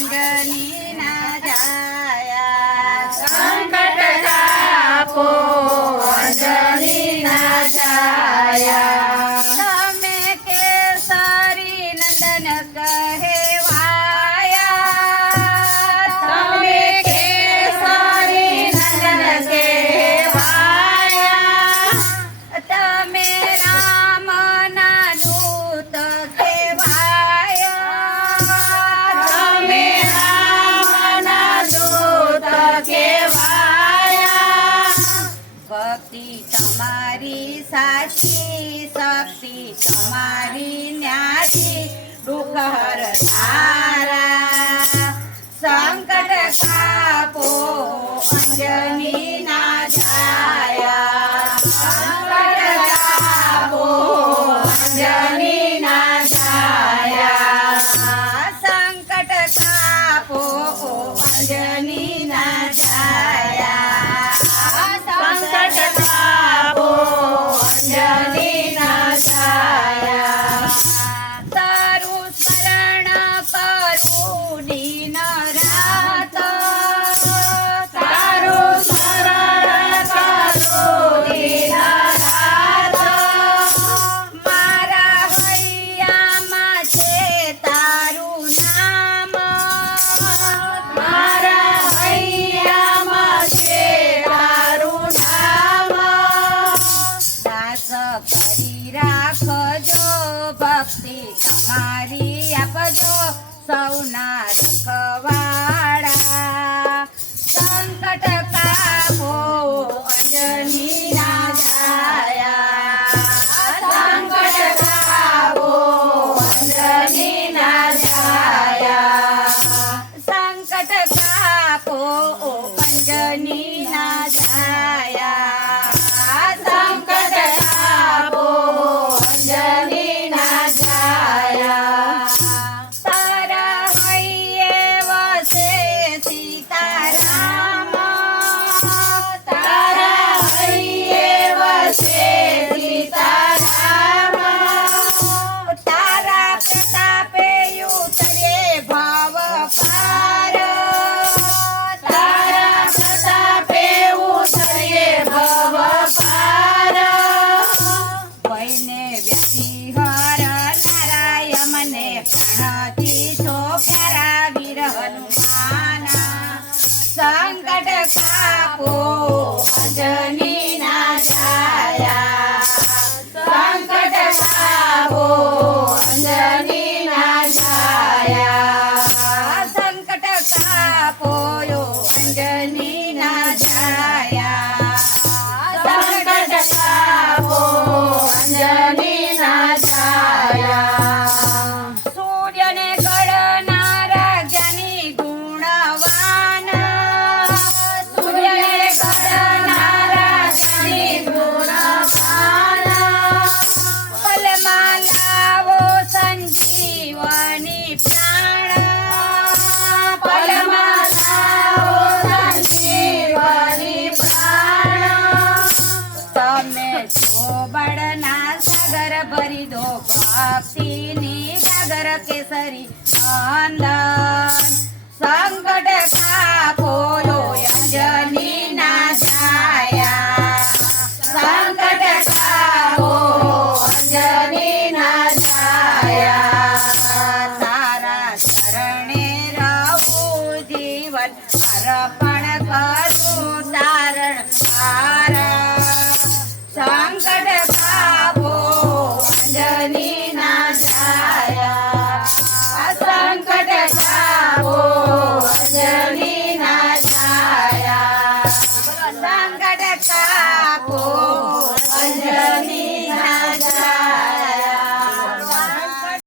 अंजनी ना जाया संकट कापो अंजनी ना जाया તમે કેસરી નંદન કહેવાયા તમે કેસરી નંદન કહેવાયા તમે રામના દૂત કહેવાયા તમે રામના દૂત કહેવાયા ભક્તિ તમારી સાચી શક્તિ તમારી ન્યારી દુઃખ હરનારા સંકટ કાપો અંજની ના જાયા સંકટ કાપો અંજની ના જાયા સંકટ કાપો અંજની ના જાયા સંકટ કાપો અંજની ના જાયા તારું સ્મરણ કરું દિન રાત તારું શરણ કરું દિન રાત મારા હૈયામાં છે તારું નામ મારા હૈયામાં છે તારું નામ દાસ કરી રાખજો ભક્તિ તમારી આપજો સૌના રખવાડા સંકટ કાપો અંજની ના જાયા સંકટ કાપો અંજની ના જાયા સંકટ કાપો અંજની ના જાયા સંકટ કાપો અંજની ના જાયા તારા હૈયે વસે સીતારામ તારા હૈયે વસે સીતારામ તારા પ્રતાપે ઉતરે ભવ પાર તારા પ્રતાપે ઉતરે ભવ પાર ભયને વ્યક્તિ હરનારા યમને પ્રાણથી છો પ્યારા વીર હનુમાન સંકટ કાપો અંજની ના જાયા સંકટ કાપો અંજની ના જાયા સંકટ કાપો અંજની ના જાયા સંકટ કાપો અંજની ના જાયા સૂર્યને ગળનારા જ્ઞાની ગુણવાન સૂર્યને કરનારા જ્ઞાની ગુણવાન પલમાં લાવો સંજીવની પ્રાણ પલમાં લાવો સંજીવની પ્રાણ તમે છો બળના સાગર ભરી દો ભક્તિની સાગર કેસરી નંદન સંકટ કાપો અંજની ના જાયા સંકટ કાપો અંજની ના જાયા તારા શરણે રહું જીવન અર્પણ કરું તારણ પાર સંકટ કાપો અંજની ના જાયા સંકટ કાપો અંજની ના જાયા સંકટ